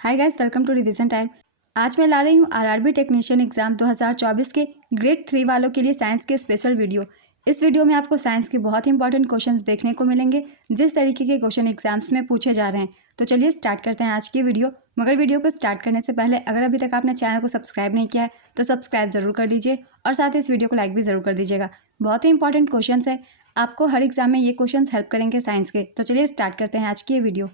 Hi guys, welcome to revision time. आज मैं ला रही हूँ आरआरबी टेक्नीशियन एग्जाम 2024 के ग्रेड 3 वालों के लिए साइंस के स्पेशल वीडियो। इस वीडियो में आपको साइंस के बहुत इंपॉर्टेंट क्वेश्चंस देखने को मिलेंगे, जिस तरीके के क्वेश्चन एग्जाम्स में पूछे जा रहे हैं। तो चलिए स्टार्ट करते हैं आज की वीडियो। मगर वीडियो को स्टार्ट करने से पहले अगर अभी तक आपने चैनल को सब्सक्राइब नहीं किया है तो सब्सक्राइब जरूर कर लीजिए और साथ ही इस वीडियो को लाइक भी जरूर कर दीजिएगा। बहुत ही इंपॉर्टेंट क्वेश्चन है, आपको हर एग्जाम में ये क्वेश्चन हेल्प करेंगे साइंस के। तो चलिए स्टार्ट करते हैं आज की ये वीडियो।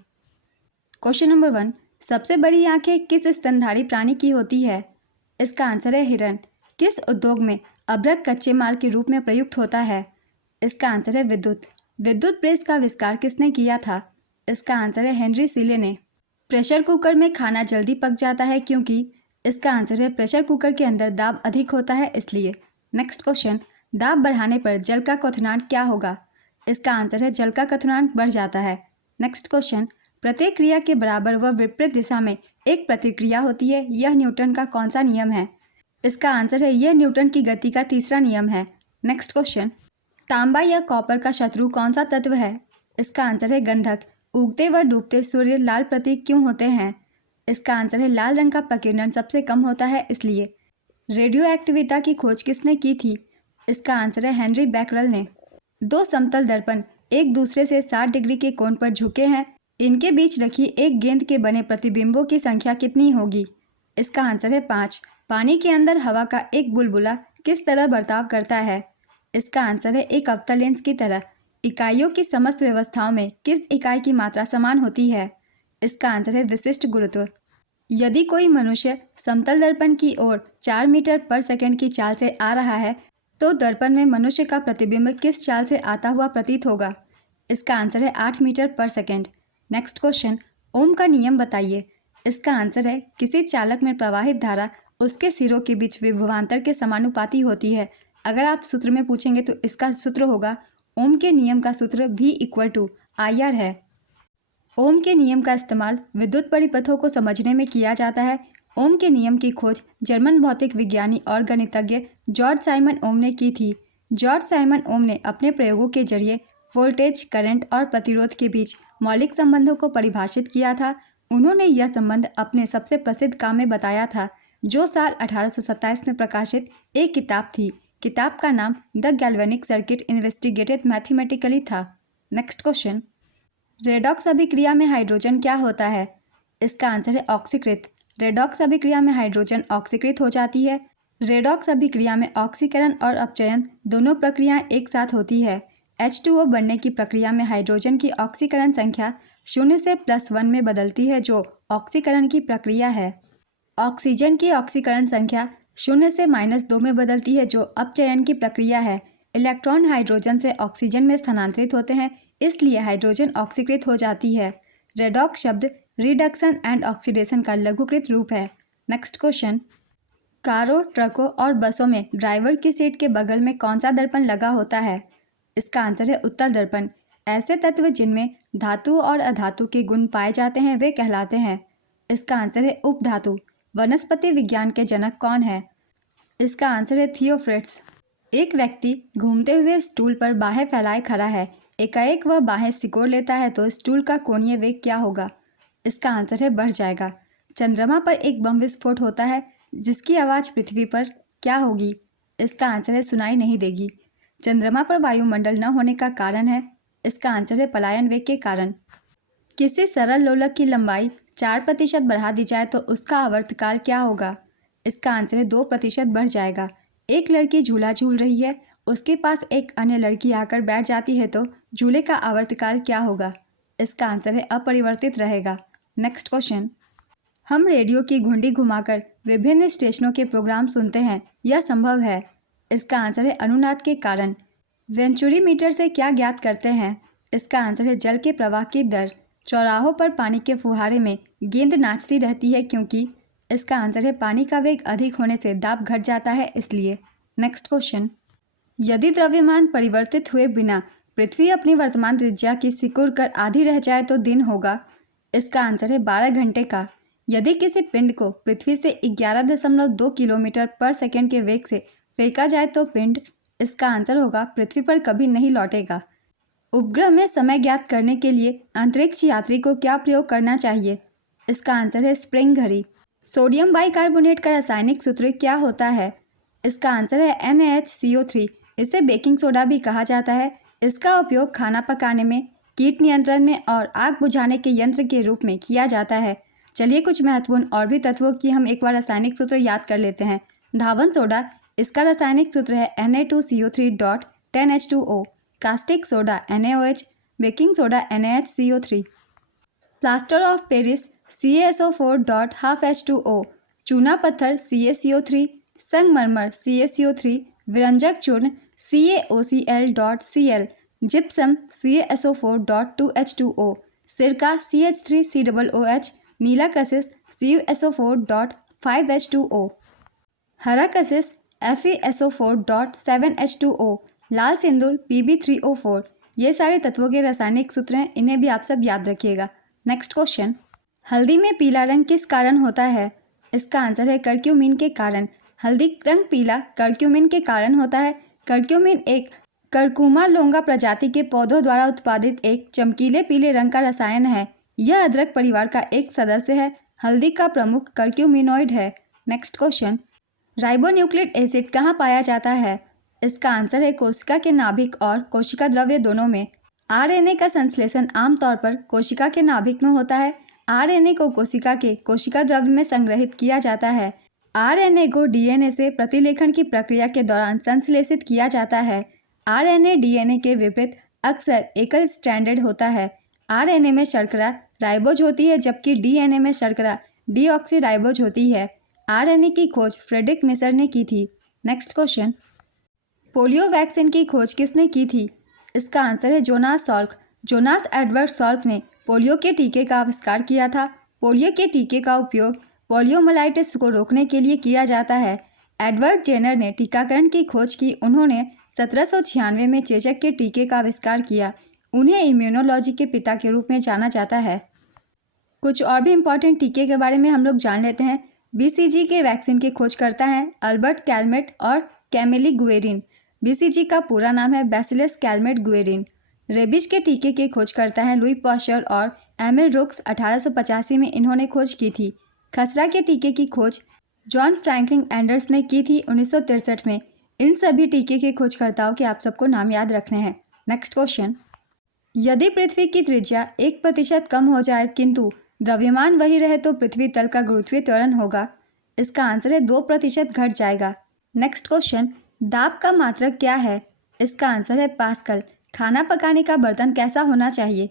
क्वेश्चन नंबर 1, सबसे बड़ी आंखें किस स्तनधारी प्राणी की होती है? इसका आंसर है हिरण। किस उद्योग में अभ्रक कच्चे माल के रूप में प्रयुक्त होता है? इसका आंसर है विद्युत। विद्युत प्रेस का आविष्कार किसने किया था? इसका आंसर है हेनरी सीले ने। प्रेशर कुकर में खाना जल्दी पक जाता है क्योंकि? इसका आंसर है प्रेशर कुकर के अंदर दाब अधिक होता है इसलिए। नेक्स्ट क्वेश्चन, दाब बढ़ाने पर जल का क्वथनांक क्या होगा? इसका आंसर है जल का क्वथनांक बढ़ जाता है। नेक्स्ट क्वेश्चन, प्रत्येक क्रिया के बराबर व विपरीत दिशा में एक प्रतिक्रिया होती है, यह न्यूटन का कौन सा नियम है? इसका आंसर है यह न्यूटन की गति का तीसरा नियम है। नेक्स्ट क्वेश्चन, तांबा या कॉपर का शत्रु कौन सा तत्व है? इसका आंसर है गंधक। उगते व डूबते सूर्य लाल प्रतीक क्यों होते हैं? इसका आंसर है लाल रंग का प्रकीर्णन सबसे कम होता है इसलिए। रेडियो एक्टिविता की खोज किसने की थी? इसका आंसर है हेनरी बैकरल ने। दो समतल दर्पण एक दूसरे से 60 डिग्री के कोण पर झुके हैं, इनके बीच रखी एक गेंद के बने प्रतिबिंबों की संख्या कितनी होगी? इसका आंसर है 5। पानी के अंदर हवा का एक बुलबुला किस तरह बर्ताव करता है? इसका आंसर है एक अवतल लेंस की तरह। इकाइयों की समस्त व्यवस्थाओं में किस इकाई की मात्रा समान होती है? इसका आंसर है विशिष्ट गुरुत्व। यदि कोई मनुष्य समतल दर्पण की ओर 4 मीटर पर सेकंड की चाल से आ रहा है तो दर्पण में मनुष्य का प्रतिबिंब किस चाल से आता हुआ प्रतीत होगा? इसका आंसर है 8 मीटर पर सेकंड। नेक्स्ट क्वेश्चन, ओम का नियम बताइए। इसका आंसर है किसी चालक में प्रवाहित धारा उसके सिरों के बीच विभवांतर के समानुपाती होती है। अगर आप सूत्र में पूछेंगे तो इसका सूत्र होगा ओम के नियम का सूत्र V=IR है। ओम के नियम का इस्तेमाल विद्युत परिपथों को समझने में किया जाता है। ओम के नियम की खोज जर्मन भौतिक विज्ञानी और गणितज्ञ जॉर्ज साइमन ओम ने की थी। जॉर्ज साइमन ओम ने अपने प्रयोगों के जरिए वोल्टेज, करंट और प्रतिरोध के बीच मौलिक संबंधों को परिभाषित किया था। उन्होंने यह संबंध अपने सबसे प्रसिद्ध काम में बताया था, जो साल 1827 में प्रकाशित एक किताब थी। किताब का नाम the galvanic circuit investigated mathematically था। नेक्स्ट क्वेश्चन, रेडॉक्स अभिक्रिया में हाइड्रोजन क्या होता है? इसका आंसर है ऑक्सीकृत। रेडॉक्स अभिक्रिया में हाइड्रोजन ऑक्सीकृत हो जाती है। रेडॉक्स अभिक्रिया में ऑक्सीकरण और अपचयन दोनों प्रक्रियाएं एक साथ होती है। H2O बनने की प्रक्रिया में हाइड्रोजन की ऑक्सीकरण संख्या 0 से +1 में बदलती है, जो ऑक्सीकरण की प्रक्रिया है। ऑक्सीजन की ऑक्सीकरण संख्या 0 से -2 में बदलती है, जो अपचयन की प्रक्रिया है। इलेक्ट्रॉन हाइड्रोजन से ऑक्सीजन में स्थानांतरित होते हैं, इसलिए हाइड्रोजन ऑक्सीकृत हो जाती है। रेडॉक्स शब्द रिडक्शन एंड ऑक्सीडेशन का लघुकृत रूप है। नेक्स्ट क्वेश्चन, कारों, ट्रकों और बसों में ड्राइवर की सीट के बगल में कौन सा दर्पण लगा होता है? इसका आंसर है उत्तल दर्पण। ऐसे तत्व जिनमें धातु और अधातु के गुण पाए जाते हैं वे कहलाते हैं। इसका आंसर है उपधातु। वनस्पति विज्ञान के जनक कौन है? इसका आंसर है थियोफ्रेट्स। एक व्यक्ति घूमते हुए स्टूल पर बाहें फैलाए खड़ा है। एकाएक वह बाहें सिकोड़ लेता है तो स्टूल का कोणीय वेग क्या होगा? इसका आंसर है बढ़ जाएगा। चंद्रमा पर एक बम विस्फोट होता है, जिसकी आवाज़ पृथ्वी पर क्या होगी? इसका आंसर है सुनाई नहीं देगी। चंद्रमा पर वायुमंडल न होने का कारण है? इसका आंसर है पलायन वेग के कारण। किसी सरल लोलक की लंबाई 4% बढ़ा दी जाए तो उसका आवर्तकाल क्या होगा? इसका आंसर है 2% बढ़ जाएगा। एक लड़की झूला झूल रही है, उसके पास एक अन्य लड़की आकर बैठ जाती है तो झूले का आवर्तकाल क्या होगा? इसका आंसर है अपरिवर्तित रहेगा। नेक्स्ट क्वेश्चन, हम रेडियो की घुंडी घुमाकर विभिन्न स्टेशनों के प्रोग्राम सुनते हैं, यह संभव है? इसका आंसर है अनुनाद के कारण। वेंचुरी मीटर से क्या ज्ञात करते हैं? इसका आंसर है जल के प्रवाह की दर। चौराहों पर पानी के फुहारे में गेंद नाचती रहती है क्योंकि? इसका आंसर है पानी का वेग अधिक होने से दाब घट जाता है इसलिए। नेक्स्ट क्वेश्चन, यदि द्रव्यमान परिवर्तित हुए बिना पृथ्वी अपनी वर्तमान त्रिज्या की सिकुड़ कर आधी रह जाए तो दिन होगा? इसका आंसर है 12 घंटे का। यदि किसी पिंड को पृथ्वी से 11.2 किलोमीटर पर सेकंड के वेग से फेंका जाए तो पिंड? इसका आंसर होगा पृथ्वी पर कभी नहीं लौटेगा। उपग्रह में समय ज्ञात करने के लिए अंतरिक्ष यात्री को क्या प्रयोग करना चाहिए? इसका आंसर है स्प्रिंग घड़ी। सोडियम बाइकार्बोनेट का रासायनिक सूत्र क्या होता है? इसका आंसर है NaHCO3। इसे बेकिंग सोडा भी कहा जाता है। इसका उपयोग खाना पकाने में, कीट नियंत्रण में और आग बुझाने के यंत्र के रूप में किया जाता है। चलिए कुछ महत्वपूर्ण और भी तत्वों की हम एक बार रासायनिक सूत्र याद कर लेते हैं। धावन सोडा, इसका रासायनिक सूत्र है Na2CO3.10H2O। Caustic soda NaOH, baking soda NaHCO3। Plaster of Paris CaSO4.12H2O, चूना पत्थर CaCO3, संगमरमर CaCO3, विरंजक चूर्ण CaOCl.Cl, जिप्सम CaSO4.2H2O, सिरका CH3COOH, नीला कशिश CuSO4.5H2O, हरा कशिश FeSO4.7H2O, लाल सिंदूर Pb3O4। ये सारे तत्वों के रासायनिक सूत्र हैं, इन्हें भी आप सब याद रखिएगा। नेक्स्ट क्वेश्चन, हल्दी में पीला रंग किस कारण होता है? इसका आंसर है करक्यूमिन के कारण। हल्दी रंग पीला करक्यूमिन के कारण होता है। करक्यूमिन एक करकुमा लोंगा प्रजाति के पौधों द्वारा उत्पादित एक चमकीले पीले रंग का रसायन है। यह अदरक परिवार का एक सदस्य है। हल्दी का प्रमुख करक्यूमिनोइड है। नेक्स्ट क्वेश्चन, राइबोन्यूक्लिक एसिड कहाँ पाया जाता है? इसका आंसर है कोशिका के नाभिक और कोशिका द्रव्य दोनों में। RNA का संश्लेषण आमतौर पर कोशिका के नाभिक में होता है। RNA को कोशिका के कोशिका द्रव्य में संग्रहित किया जाता है। RNA को DNA से प्रतिलेखन की प्रक्रिया के दौरान संश्लेषित किया जाता है। RNA DNA के विपरीत अक्सर एकल स्ट्रैंडेड होता है। RNA में शर्करा राइबोज होती है, जबकि DNA में शर्करा डीऑक्सीराइबोज होती है। RNA की खोज फ्रेडरिक मिसर ने की थी। नेक्स्ट क्वेश्चन, पोलियो वैक्सीन की खोज किसने की थी? इसका आंसर है Jonas Salk. Jonas Edward Salk ने पोलियो के टीके का आविष्कार किया था। पोलियो के टीके का उपयोग पोलियोमाइलाइटिस को रोकने के लिए किया जाता है। एडवर्ड जेनर ने टीकाकरण की खोज की। उन्होंने 1796 में चेचक के टीके का आविष्कार किया। उन्हें इम्यूनोलॉजी के पिता के रूप में जाना जाता है। कुछ और भी इम्पॉर्टेंट टीके के बारे में हम लोग जान लेते हैं। BCG के वैक्सीन की खोज करता है अल्बर्ट कैलमेट और कैमिली गुएरिन। BCG का पूरा नाम है बैसिलस कैलमेट गुएरिन। रेबीज के टीके की खोज करता है लुई पाश्चर और एमिल रुक्स। 1885 में इन्होंने खोज की थी। खसरा के टीके की खोज जॉन फ्रैंकलिन एंडर्स ने की थी 1963 में। इन सभी टीके के खोजकर्ताओं के आप सबको नाम याद रखने हैं। नेक्स्ट क्वेश्चन, यदि पृथ्वी की त्रिज्या 1% कम हो जाए किंतु द्रव्यमान वही रहे तो पृथ्वी तल का गुरुत्वीय त्वरण होगा। इसका आंसर है 2% घट जाएगा। नेक्स्ट क्वेश्चन, दाब का मात्रक क्या है? इसका आंसर है पास्कल। खाना पकाने का बर्तन कैसा होना चाहिए?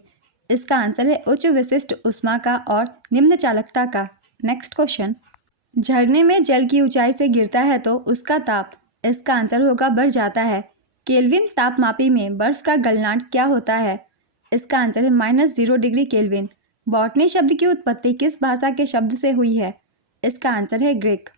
इसका आंसर है उच्च विशिष्ट ऊष्मा का और निम्न चालकता का। नेक्स्ट क्वेश्चन, झरने में जल की ऊंचाई से गिरता है तो उसका ताप। इसका आंसर होगा बढ़ जाता है। केल्विन तापमापी में बर्फ का गलनांक क्या होता है? इसका आंसर है -0 डिग्री केल्विन। बॉटनी शब्द की उत्पत्ति किस भाषा के शब्द से हुई है? इसका आंसर है ग्रीक।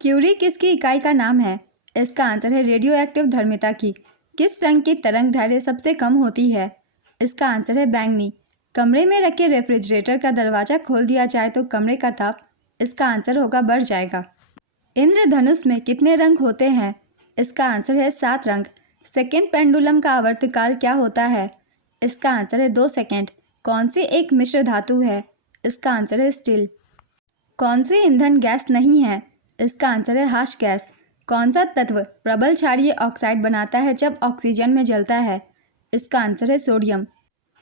क्यूरी किसकी इकाई का नाम है? इसका आंसर है रेडियो एक्टिव धर्मिता की। किस रंग की तरंग दैर्घ्य सबसे कम होती है? इसका आंसर है बैंगनी। कमरे में रखे रेफ्रिजरेटर का दरवाज़ा खोल दिया जाए तो कमरे का ताप। इसका आंसर होगा बढ़ जाएगा। इंद्रधनुष में कितने रंग होते हैं? इसका आंसर है 7 रंग। सेकेंड पेंडुलम का आवर्तकाल क्या होता है? इसका आंसर है 2 सेकेंड। कौन सी एक मिश्र धातु है? इसका आंसर है स्टील। कौन सी ईंधन गैस नहीं है? इसका आंसर है हाश गैस। कौन सा तत्व प्रबल क्षारीय ऑक्साइड बनाता है जब ऑक्सीजन में जलता है? इसका आंसर है सोडियम।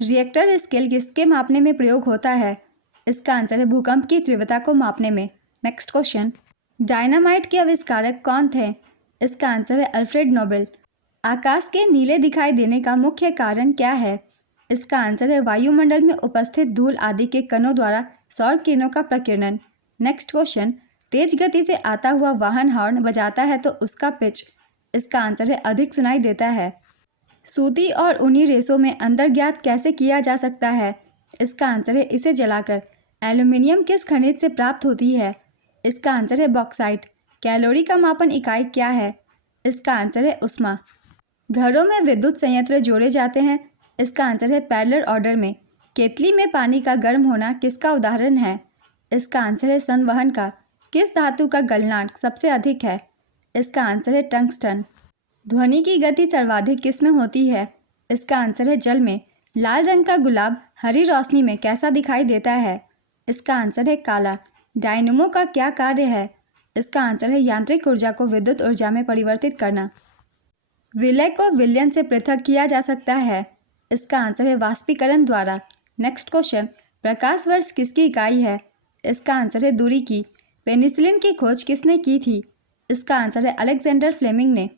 रिएक्टर स्केल किसके मापने में प्रयोग होता है? इसका आंसर है भूकंप की तीव्रता को मापने में। नेक्स्ट क्वेश्चन, डायनामाइट के आविष्कारक कौन थे? इसका आंसर है अल्फ्रेड नोबेल। आकाश के नीले दिखाई देने का मुख्य कारण क्या है? इसका आंसर है वायुमंडल में उपस्थित धूल आदि के कणों द्वारा सौर किरणों का प्रकीर्णन। नेक्स्ट क्वेश्चन, तेज गति से आता हुआ वाहन हॉर्न बजाता है तो उसका पिच। इसका आंसर है अधिक सुनाई देता है। सूती और ऊनी रेशों में अंतर ज्ञात कैसे किया जा सकता है? इसका आंसर है इसे जलाकर। एल्यूमिनियम किस खनिज से प्राप्त होती है? इसका आंसर है बॉक्साइट। कैलोरी का मापन इकाई क्या है? इसका आंसर है उष्मा। घरों में विद्युत संयंत्र जोड़े जाते हैं। इसका आंसर है पैरेलल ऑर्डर में। केतली में पानी का गर्म होना किसका उदाहरण है? इसका आंसर है संवहन का। किस धातु का गलनांक सबसे अधिक है? इसका आंसर है टंगस्टन। ध्वनि की गति सर्वाधिक किस में होती है? इसका आंसर है जल में। लाल रंग का गुलाब हरी रोशनी में कैसा दिखाई देता है? इसका आंसर है काला। डायनेमो का क्या कार्य है? इसका आंसर है यांत्रिक ऊर्जा को विद्युत ऊर्जा में परिवर्तित करना। विलय को विलयन से पृथक किया जा सकता है। इसका आंसर है वाष्पीकरण द्वारा। नेक्स्ट क्वेश्चन, प्रकाश वर्ष किसकी इकाई है? इसका आंसर है दूरी की। पेनिसिलिन की खोज किसने की थी? इसका आंसर है अलेक्जेंडर फ्लेमिंग ने।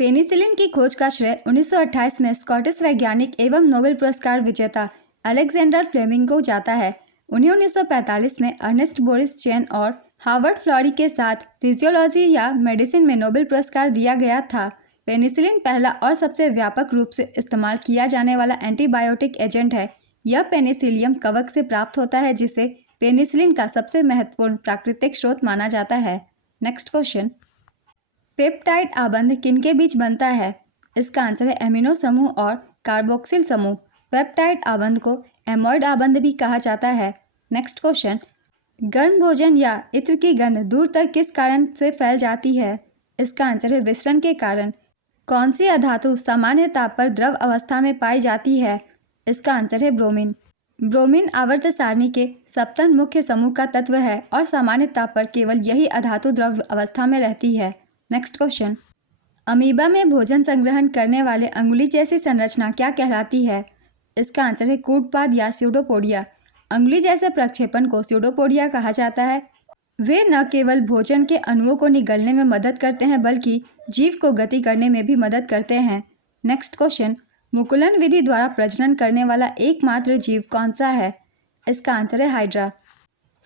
पेनिसिलिन की खोज का श्रेय 1928 में स्कॉटिश वैज्ञानिक एवं नोबेल पुरस्कार विजेता अलेक्जेंडर फ्लेमिंग को जाता है। उन्हें 1945 में अर्नेस्ट बोरिस चेन और हार्वर्ड फ्लॉरी के साथ फिजियोलॉजी या मेडिसिन में नोबेल पुरस्कार दिया गया था। पेनिसिलिन पहला और सबसे व्यापक रूप से इस्तेमाल किया जाने वाला एंटीबायोटिक एजेंट है। यह पेनिसिलियम कवक से प्राप्त होता है, जिसे पेनिसिलिन का सबसे महत्वपूर्ण प्राकृतिक स्रोत माना जाता है। नेक्स्ट क्वेश्चन, पेप्टाइड आबंध किनके बीच बनता है? इसका आंसर है एमिनो समूह और कार्बोक्सिल समूह। पेप्टाइड आबंध को एमोइड आबंध भी कहा जाता है। नेक्स्ट क्वेश्चन, गर्म भोजन या इत्र की गंध दूर तक किस कारण से फैल जाती है? इसका आंसर है विसरण के कारण। कौन सी अधातु सामान्य ताप पर द्रव अवस्था में पाई जाती है? इसका आंसर है ब्रोमीन। ब्रोमीन आवर्त सारणी के सप्तम मुख्य समूह का तत्व है और सामान्य ताप पर केवल यही अधातु द्रव अवस्था में रहती है। नेक्स्ट क्वेश्चन, अमीबा में भोजन संग्रहण करने वाले अंगुली जैसी संरचना क्या कहलाती है? इसका आंसर है कूटपाद या स्यूडोपोडिया। अंगुली जैसे प्रक्षेपण को स्यूडोपोडिया कहा जाता है। वे न केवल भोजन के अणुओं को निगलने में मदद करते हैं, बल्कि जीव को गति करने में भी मदद करते हैं। नेक्स्ट क्वेश्चन, मुकुलन विधि द्वारा प्रजनन करने वाला एकमात्र जीव कौन सा है? इसका आंसर है हाइड्रा।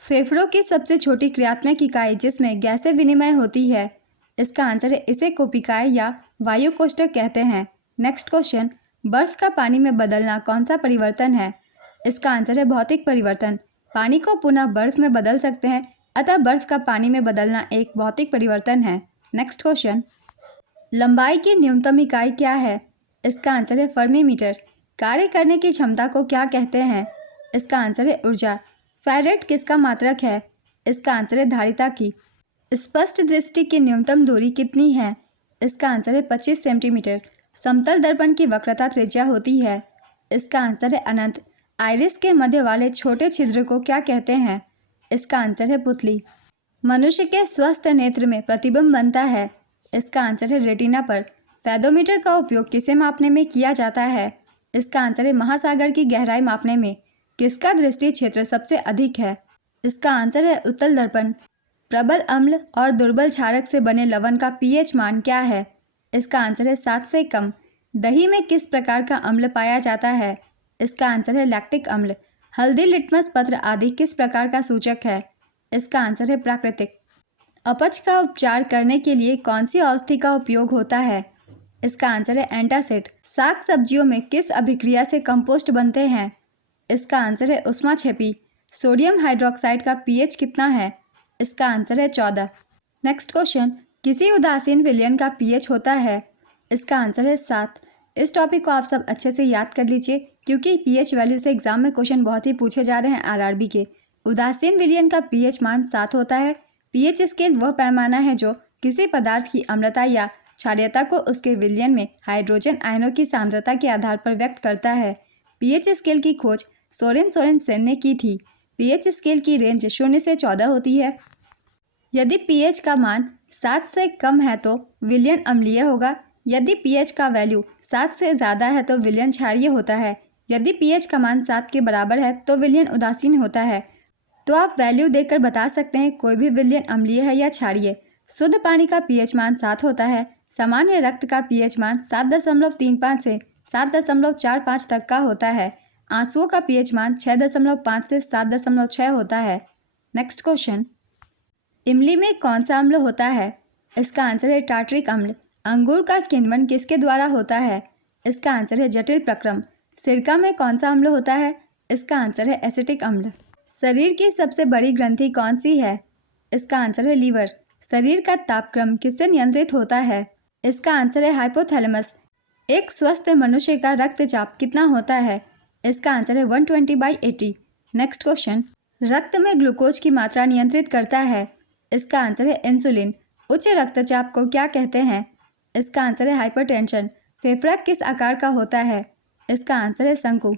फेफड़ों की सबसे छोटी क्रियात्मक इकाई जिसमें गैसीय विनिमय होती है, इसका आंसर है इसे कोशिकाएं या वायु कोष्ठक कहते हैं। नेक्स्ट क्वेश्चन, बर्फ का पानी में बदलना कौन सा परिवर्तन है? इसका आंसर है भौतिक परिवर्तन। पानी को पुनः बर्फ में बदल सकते हैं, अतः बर्फ का पानी में बदलना एक भौतिक परिवर्तन है। नेक्स्ट क्वेश्चन, लंबाई की न्यूनतम इकाई क्या है? इसका आंसर है फर्मी मीटर। कार्य करने की क्षमता को क्या कहते हैं? इसका आंसर है ऊर्जा। फेरेट किसका मात्रक है? इसका आंसर है धारिता की। स्पष्ट दृष्टि की न्यूनतम दूरी कितनी है? इसका आंसर है 25 सेंटीमीटर। समतल दर्पण की वक्रता त्रिज्या होती है। इसका आंसर है अनंत। आइरिस के मध्य वाले छोटे छिद्र को क्या कहते हैं? इसका आंसर है पुतली। मनुष्य के स्वस्थ नेत्र में प्रतिबिंब बनता है। इसका आंसर है रेटिना पर। फेदोमीटर का उपयोग किसे मापने में किया जाता है? इसका आंसर है महासागर की गहराई मापने में। किसका दृष्टि क्षेत्र सबसे अधिक है? इसका आंसर है उत्तल दर्पण। प्रबल अम्ल और दुर्बल क्षारक से बने लवण का पीएच मान क्या है? इसका आंसर है 7 से कम। दही में किस प्रकार का अम्ल पाया जाता है? इसका आंसर है लैक्टिक अम्ल। हल्दी, लिटमस पत्र आदि किस प्रकार का सूचक है? इसका आंसर है प्राकृतिक। अपच का उपचार करने के लिए कौन सी औषधि का उपयोग होता है? इसका आंसर है एंटासिड। साग सब्जियों में किस अभिक्रिया से कंपोस्ट बनते हैं? इसका आंसर है उष्माक्षेपी। सोडियम हाइड्रोक्साइड का पीएच कितना है? इसका आंसर है 14। नेक्स्ट क्वेश्चन, किसी उदासीन विलयन का पीएच होता है? इसका आंसर है 7। इस टॉपिक को आप सब अच्छे से याद कर लीजिए, क्योंकि पीएच वैल्यू से एग्जाम में क्वेश्चन बहुत ही पूछे जा रहे हैं आरआरबी के। उदासीन विलयन का पीएच मान 7 होता है। पीएच स्केल वह पैमाना है जो किसी पदार्थ की अम्लता या क्षारीयता को उसके विलयन में हाइड्रोजन आयनों की सांद्रता के आधार पर व्यक्त करता है। पीएच स्केल की खोज सोरेन सेन ने की थी। पीएच स्केल की रेंज 0 से 14 होती है। यदि पीएच का मान 7 से कम है तो विलयन अम्लीय होगा। यदि पीएच का वैल्यू 7 से ज़्यादा है तो विलयन क्षारीय होता है। यदि पीएच का मान 7 के बराबर है तो विलयन उदासीन होता है। तो आप वैल्यू देखकर बता सकते हैं कोई भी विलयन अम्लीय है या क्षारीय। शुद्ध पानी का पीएच मान 7 होता है। सामान्य रक्त का पीएच मान 7.35 से 7.45 तक का होता है। आंसुओं का पीएच मान 6.5 से 7.6 होता है। नेक्स्ट क्वेश्चन, इमली में कौन सा अम्ल होता है? इसका आंसर है टार्ट्रिक अम्ल। अंगूर का किण्वन किसके द्वारा होता है? इसका आंसर है जटिल प्रक्रम। सिरका में कौन सा अम्ल होता है? इसका आंसर है एसिटिक अम्ल। शरीर की सबसे बड़ी ग्रंथि कौन सी है? इसका आंसर है लीवर। शरीर का तापक्रम किससे नियंत्रित होता है? इसका आंसर है हाइपोथैलेमस। एक स्वस्थ मनुष्य का रक्तचाप कितना होता है? इसका आंसर है 120/80। नेक्स्ट क्वेश्चन, रक्त में ग्लूकोज की मात्रा नियंत्रित करता है। इसका आंसर है इंसुलिन। उच्च रक्तचाप को क्या कहते हैं? इसका आंसर है हाइपरटेंशन। फेफड़ा किस आकार का होता है? इसका आंसर है शंकु।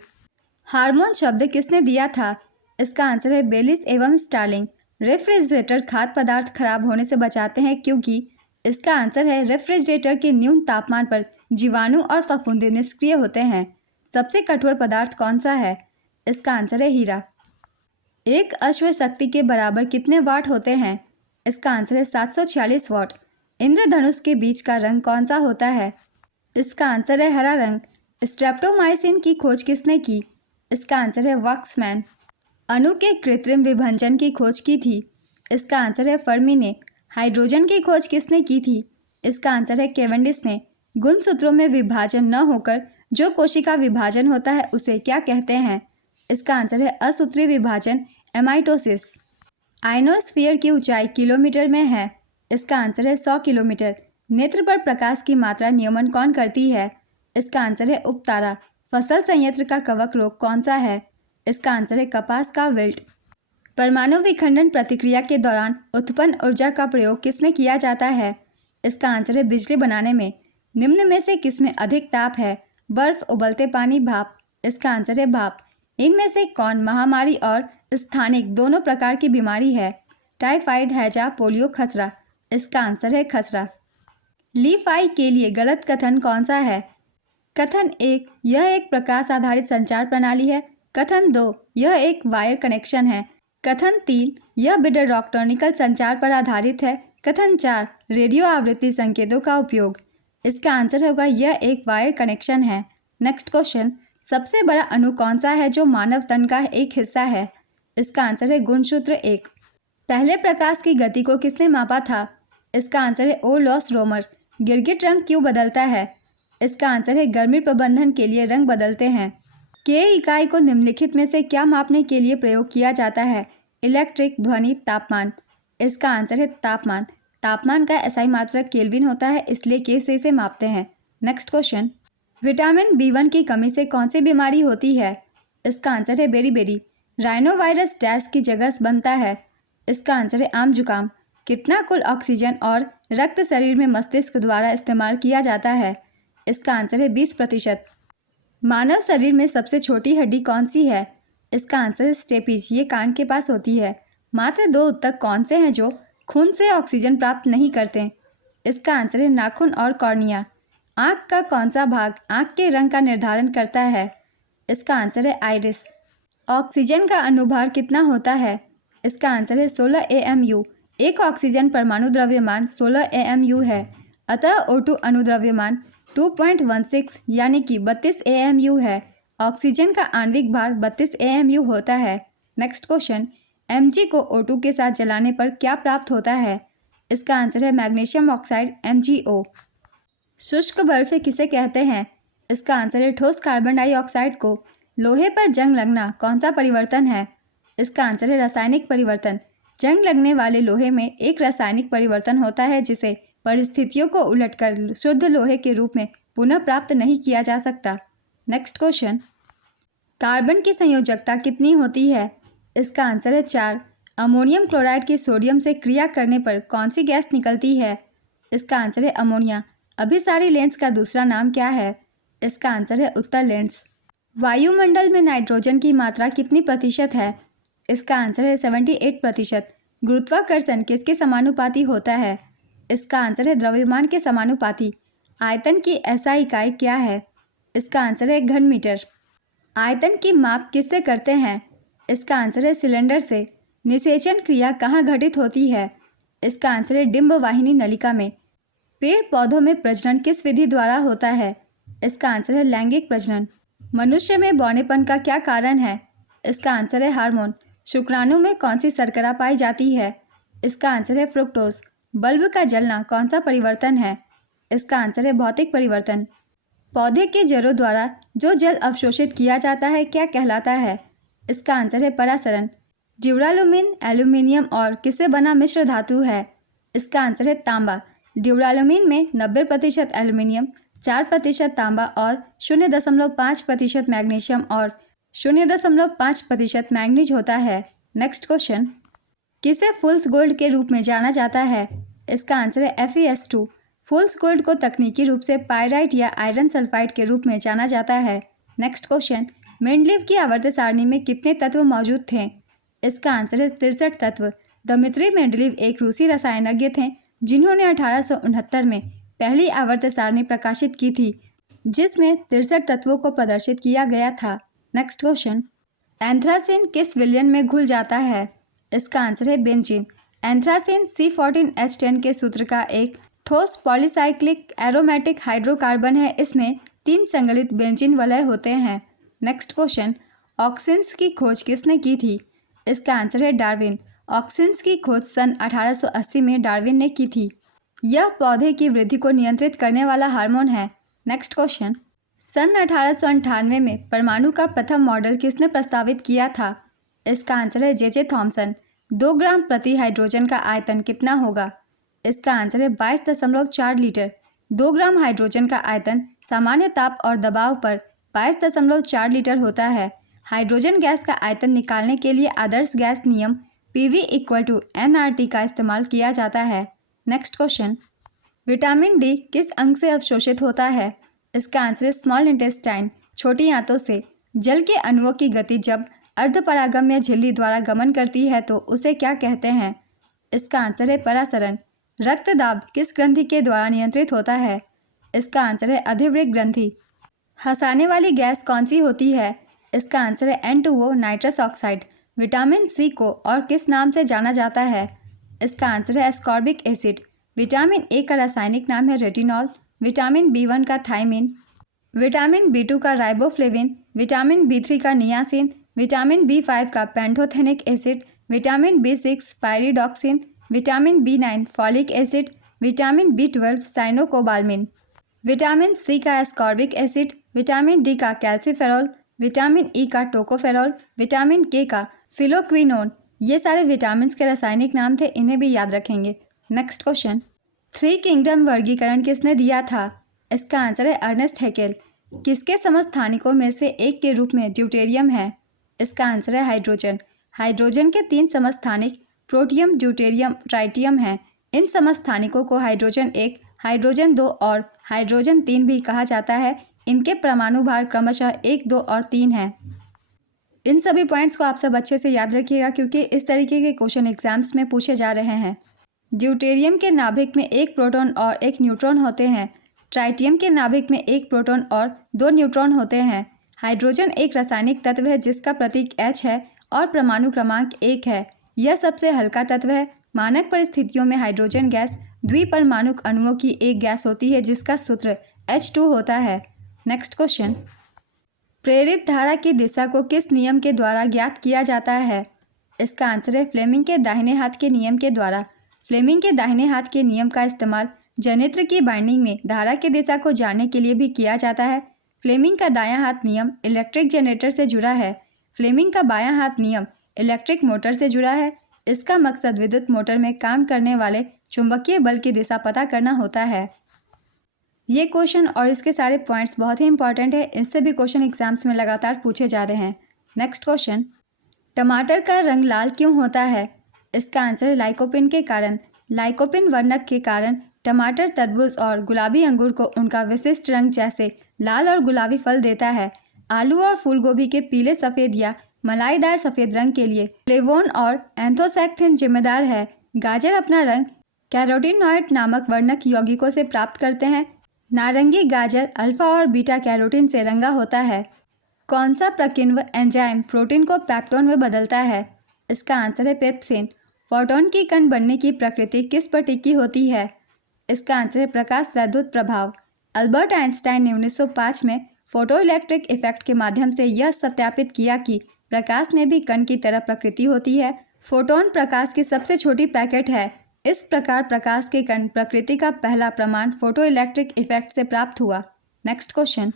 हार्मोन शब्द किसने दिया था? इसका आंसर है बेलिस एवं स्टार्लिंग। रेफ्रिजरेटर खाद्य पदार्थ खराब होने से बचाते हैं क्योंकि इसका आंसर है रेफ्रिजरेटर के न्यून तापमान पर जीवाणु और फफूंदी निष्क्रिय होते हैं। सबसे कठोर पदार्थ कौन सा है? इसका आंसर है हीरा। एक अश्व शक्ति के बराबर कितने वाट होते हैं? इसका आंसर है 746 वाट। इंद्रधनुष के बीच का रंग कौन सा होता है? इसका आंसर है हरा रंग। स्ट्रेप्टोमाइसिन की खोज किसने की? इसका आंसर है वॉक्समैन। अणु के कृत्रिम विभंजन की खोज की थी? इसका आंसर है फर्मी ने। हाइड्रोजन की खोज किसने की थी? इसका आंसर है केवेंडिश ने। गुणसूत्रों में विभाजन न होकर जो कोशिका विभाजन होता है उसे क्या कहते हैं? इसका आंसर है असूत्री विभाजन, एमाइटोसिस। आयनोस्फीयर की ऊंचाई किलोमीटर में है? इसका आंसर है 100 किलोमीटर। नेत्र पर प्रकाश की मात्रा नियमन कौन करती है? इसका आंसर है उपतारा। फसल संयंत्र का कवक रोग कौन सा है? इसका आंसर है कपास का विल्ट। परमाणु विखंडन प्रक्रिया के दौरान उत्पन्न ऊर्जा का प्रयोग किसमें किया जाता है? इसका आंसर है बिजली बनाने में। निम्न में से किसमें अधिक ताप है? बर्फ, उबलते पानी, भाप। इसका आंसर है भाप। इनमें से कौन महामारी और स्थानिक दोनों प्रकार की बीमारी है? टाइफाइड, हैजा, पोलियो, खसरा। इसका आंसर है खसरा। ली-फाई के लिए गलत कथन कौन सा है? कथन 1, यह एक प्रकाश आधारित संचार प्रणाली है। कथन 2, यह एक वायर कनेक्शन है। कथन 3, यह बिडरॉक्टोनिकल संचार पर आधारित है। कथन 4, रेडियो आवृत्ति संकेतों का उपयोग। इसका आंसर होगा यह एक वायर कनेक्शन है। नेक्स्ट क्वेश्चन, सबसे बड़ा अणु कौन सा है जो मानव तन का एक हिस्सा है? इसका आंसर है गुणसूत्र 1। पहले प्रकाश की गति को किसने मापा था? इसका आंसर है ओलॉस रोमर। गिरगिट रंग क्यों बदलता है? इसका आंसर है गर्मी प्रबंधन के लिए रंग बदलते हैं। के इकाई को निम्नलिखित में से क्या मापने के लिए प्रयोग किया जाता है? इलेक्ट्रिक, ध्वनि, तापमान। इसका आंसर है तापमान। तापमान का एसआई मात्रक केल्विन होता है, इसलिए के से इसे मापते हैं। नेक्स्ट क्वेश्चन, विटामिन B1 की कमी से कौन सी बीमारी होती है? इसका आंसर है बेरी-बेरी। राइनोवायरस डैश की जगह बनता है? इसका आंसर है आम जुकाम। कितना कुल ऑक्सीजन और रक्त शरीर में मस्तिष्क द्वारा इस्तेमाल किया जाता है? इसका आंसर है 20%। मानव शरीर में सबसे छोटी हड्डी कौन सी है? इसका आंसर है स्टेपीज। ये कान के पास होती है। मात्र 2 ऊतक कौन से हैं जो खून से ऑक्सीजन प्राप्त नहीं करते? इसका आंसर है नाखून और कॉर्निया। आँख का कौन सा भाग आँख के रंग का निर्धारण करता है? इसका आंसर है आइरिस। ऑक्सीजन का अणुभार कितना होता है? इसका आंसर है 16 AMU। एक ऑक्सीजन परमाणु द्रव्यमान 16 AMU है। अतः O2 अणुद्रव्यमान 2.16 यानी कि 32 AMU है। ऑक्सीजन का आणविक भार 32 AMU होता है। नेक्स्ट क्वेश्चन, Mg को O2 के साथ जलाने पर क्या प्राप्त होता है? इसका आंसर है मैग्नीशियम ऑक्साइड, MgO। शुष्क बर्फ किसे कहते हैं? इसका आंसर है ठोस कार्बन डाइऑक्साइड को। लोहे पर जंग लगना कौन सा परिवर्तन है? इसका आंसर है रासायनिक परिवर्तन। जंग लगने वाले लोहे में एक रासायनिक परिवर्तन होता है जिसे परिस्थितियों को उलटकर शुद्ध लोहे के रूप में पुनः प्राप्त नहीं किया जा सकता। नेक्स्ट क्वेश्चन, कार्बन की संयोजकता कितनी होती है? इसका आंसर है 4। अमोनियम क्लोराइड की सोडियम से क्रिया करने पर कौन सी गैस निकलती है? इसका आंसर है अमोनिया। अभिसारी लेंस का दूसरा नाम क्या है? इसका आंसर है उत्तर लेंस। वायुमंडल में नाइट्रोजन की मात्रा कितनी प्रतिशत है? इसका आंसर है 78%। गुरुत्वाकर्षण किसके समानुपाती होता है? इसका आंसर है द्रव्यमान के समानुपाती। आयतन की SI इकाई क्या है? इसका आंसर है घन मीटर। आयतन की माप किससे करते हैं? इसका आंसर है सिलेंडर से। निषेचन क्रिया कहाँ घटित होती है? इसका आंसर है डिंब वाहिनी नलिका में। पेड़ पौधों में प्रजनन किस विधि द्वारा होता है? इसका आंसर है लैंगिक प्रजनन। मनुष्य में बौनेपन का क्या कारण है? इसका आंसर है हार्मोन। शुक्राणु में कौन सी शर्करा पाई जाती है? इसका आंसर है फ्रुक्टोज। बल्ब का जलना कौन सा परिवर्तन है? इसका आंसर है भौतिक परिवर्तन। पौधे के जड़ों द्वारा जो जल अवशोषित किया जाता है क्या कहलाता है? इसका आंसर है परासरण। ड्यूरालुमिन एल्यूमिनियम और किससे बना मिश्र धातु है? इसका आंसर है तांबा। ड्यूरालुमिन में 90% एल्यूमिनियम, 4% तांबा और 0.5% मैग्नीशियम और 0.5% मैंगनीज होता है। नेक्स्ट क्वेश्चन, किसे फुल्स गोल्ड के रूप में जाना जाता है? इसका आंसर है FeS2। फुल्स गोल्ड को तकनीकी रूप से पायराइट या आयरन सल्फाइड के रूप में जाना जाता है। नेक्स्ट क्वेश्चन, मेंडलीव की आवर्त सारणी में कितने तत्व मौजूद थे? इसका आंसर है 63 तत्व। दमित्री मेंडलीव एक रूसी रसायनज्ञ थे जिन्होंने 1869 में पहली आवर्त सारणी प्रकाशित की थी जिसमें 63 तत्वों को प्रदर्शित किया गया था। नेक्स्ट क्वेश्चन, एंथ्रासीन किस विलयन में घुल जाता है? इसका आंसर है बेंजीन। एंथ्रासीन C14H10 के सूत्र का एक ठोस पॉलीसाइक्लिक एरोमेटिक हाइड्रोकार्बन है। इसमें 3 संगलित बेंजीन वलय होते हैं। नेक्स्ट क्वेश्चन, ऑक्सिन्स की खोज किसने की थी? इसका आंसर है डार्विन। ऑक्सिन्स की खोज सन 1880 में डार्विन ने की थी। यह पौधे की वृद्धि को नियंत्रित करने वाला हार्मोन है। नेक्स्ट क्वेश्चन, सन 1898 में परमाणु का प्रथम मॉडल किसने प्रस्तावित किया था? इसका आंसर है जे थॉमसन। 2 ग्राम प्रति हाइड्रोजन का आयतन कितना होगा? इसका आंसर है 22.4 लीटर। 2 ग्राम हाइड्रोजन का आयतन सामान्य ताप और दबाव पर 22.4 लीटर होता है। हाइड्रोजन गैस का आयतन निकालने के लिए आदर्श गैस नियम PV = nRT का इस्तेमाल किया जाता है। नेक्स्ट क्वेश्चन, विटामिन डी किस अंग से अवशोषित होता है? इसका आंसर है स्मॉल इंटेस्टाइन, छोटी आंतों से। जल के अणुओं की गति जब अर्धपरागम्य झिल्ली द्वारा गमन करती है तो उसे क्या कहते हैं? इसका आंसर है परासरण। रक्त दाब किस ग्रंथि के द्वारा नियंत्रित होता है? इसका आंसर है अधिवृक्क ग्रंथि। हंसाने वाली गैस कौन सी होती है? इसका आंसर है N2O nitrous oxide. Vitamin C को और किस नाम से जाना जाता है? इसका आंसर है एस्कॉर्बिक एसिड। विटामिन ए का रासायनिक नाम है रेटिनॉल। विटामिन B1 का थायमिन, विटामिन B2 का राइबोफ्लेविन, विटामिन B3 का नियासिन, विटामिन B5 का pantothenic acid, vitamin B6 pyridoxine, vitamin B9 folic acid, vitamin B12 cyanocobalamin, vitamin C का एस्कॉर्बिक एसिड, विटामिन डी का कैल्सीफेरॉल, विटामिन ई का tocopherol, vitamin के का phylloquinone. ये सारे विटामिन के रासायनिक नाम थे, इन्हें भी याद रखेंगे। नेक्स्ट क्वेश्चन, 3 किंगडम वर्गीकरण किसने दिया था? इसका आंसर है अर्नेस्ट हैकेल। किसके समस्थानिकों में से एक के रूप में ड्यूटेरियम है? इसका आंसर है हाइड्रोजन। हाइड्रोजन के 3 समस्थानिक प्रोटियम, ड्यूटेरियम, ट्राइटियम हैं। इन समस्थानिकों को हाइड्रोजन 1, हाइड्रोजन 2 और हाइड्रोजन 3 भी कहा जाता है। इनके परमाणु भार क्रमशः 1, 2 और 3 हैं। इन सभी पॉइंट्स को आप सब अच्छे से याद रखिएगा क्योंकि इस तरीके के क्वेश्चन एग्जाम्स में पूछे जा रहे हैं। ड्यूटेरियम के नाभिक में 1 प्रोटॉन और 1 न्यूट्रॉन होते हैं। ट्राइटियम के नाभिक में 1 प्रोटॉन और 2 न्यूट्रॉन होते हैं। हाइड्रोजन एक रासायनिक तत्व है जिसका प्रतीक H है और परमाणु क्रमांक 1 है। यह सबसे हल्का तत्व है। मानक परिस्थितियों में हाइड्रोजन गैस द्विपरमाणुक अणुओं की एक गैस होती है जिसका सूत्र H2 होता है। नेक्स्ट क्वेश्चन, प्रेरित धारा की दिशा को किस नियम के द्वारा ज्ञात किया जाता है? इसका आंसर है फ्लेमिंग के दाहिने हाथ के नियम के द्वारा। फ्लेमिंग के दाहिने हाथ के नियम का इस्तेमाल जनित्र की बाइंडिंग में धारा की दिशा को जानने के लिए भी किया जाता है। फ्लेमिंग का दायां हाथ नियम इलेक्ट्रिक जनरेटर से जुड़ा है। फ्लेमिंग का बायां हाथ नियम इलेक्ट्रिक मोटर से जुड़ा है। इसका मकसद विद्युत मोटर में काम करने वाले चुंबकीय बल की दिशा पता करना होता है। ये क्वेश्चन और इसके सारे पॉइंट्स बहुत ही इंपॉर्टेंट है। इससे भी क्वेश्चन एग्जाम्स में लगातार पूछे जा रहे हैं। नेक्स्ट क्वेश्चन, टमाटर का रंग लाल क्यों होता है? इसका आंसर है लाइकोपिन के कारण। लाइकोपिन वर्णक के कारण टमाटर, तरबूज और गुलाबी अंगूर को उनका विशिष्ट रंग जैसे लाल और गुलाबी फल देता है। आलू और फूलगोभी के पीले सफ़ेद या मलाईदार सफ़ेद रंग के लिए फ्लेवोन और एंथोसैक्थिन जिम्मेदार है। गाजर अपना रंग कैरोटीनॉइड नामक वर्णक यौगिकों से प्राप्त करते हैं। नारंगी गाजर अल्फा और बीटा कैरोटीन से रंगा होता है। कौन सा प्रकिण्व एंजाइम प्रोटीन को पेप्टोन में बदलता है? इसका आंसर है पेप्सिन। फोटोन की कण बनने की प्रकृति किस पर टिकी होती है? इसका आंसर है प्रकाश वैद्युत प्रभाव। अल्बर्ट आइंस्टाइन ने 1905 में फोटो इलेक्ट्रिक इफेक्ट के माध्यम से यह सत्यापित किया कि प्रकाश में भी कण की तरह प्रकृति होती है। फोटोन प्रकाश की सबसे छोटी पैकेट है। इस प्रकार प्रकाश के कण प्रकृति का पहला प्रमाण फोटो इलेक्ट्रिक इफेक्ट से प्राप्त हुआ। नेक्स्ट क्वेश्चन,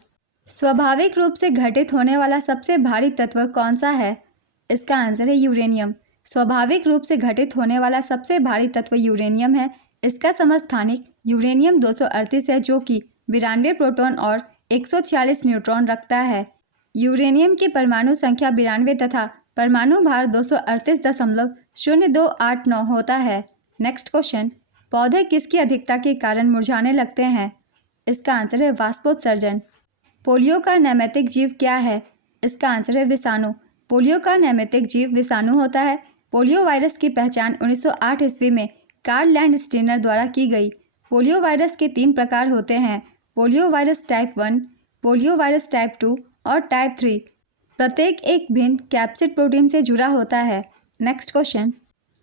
स्वाभाविक रूप से घटित होने वाला सबसे भारी तत्व कौन सा है? इसका आंसर है यूरेनियम। स्वाभाविक रूप से घटित होने वाला सबसे भारी तत्व यूरेनियम है। इसका समस्थानिक यूरेनियम 238 है जो कि 92 प्रोटॉन और 146 न्यूट्रॉन रखता है। यूरेनियम की परमाणु संख्या 92 तथा परमाणु भार 238.0289 होता है। नेक्स्ट क्वेश्चन, पौधे किसकी अधिकता के कारण मुरझाने लगते हैं? इसका आंसर है वाष्पोत्सर्जन। पोलियो का नैमित्तिक जीव क्या है? इसका आंसर है विषाणु। पोलियो का नैमित्तिक जीव विषाणु होता है। पोलियो वायरस की पहचान 1908 ईस्वी में कार्ल लैंडस्टीनर द्वारा की गई। पोलियो वायरस के 3 प्रकार होते हैं, polio virus type 1, polio virus type 2 और टाइप 3। प्रत्येक एक भिन्न कैप्सिड प्रोटीन से जुड़ा होता है। नेक्स्ट क्वेश्चन,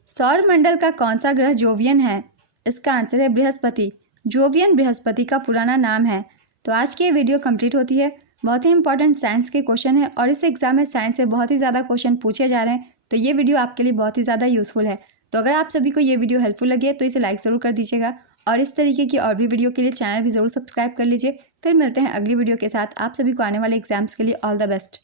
सौर मंडल का कौन सा ग्रह जोवियन है? इसका आंसर है बृहस्पति। जोवियन बृहस्पति का पुराना नाम है। तो आज की ये वीडियो कंप्लीट होती है। बहुत ही इंपॉर्टेंट साइंस के क्वेश्चन है और इस एग्जाम में साइंस से बहुत ही ज़्यादा क्वेश्चन पूछे जा रहे हैं, तो ये वीडियो आपके लिए बहुत ही ज़्यादा यूज़फुल है। तो अगर आप सभी को ये वीडियो हेल्पफुल लगे तो इसे लाइक ज़रूर कर दीजिएगा और इस तरीके की और भी वीडियो के लिए चैनल भी ज़रूर सब्सक्राइब कर लीजिए। फिर मिलते हैं अगली वीडियो के साथ। आप सभी को आने वाले एग्जाम्स के लिए ऑल द बेस्ट।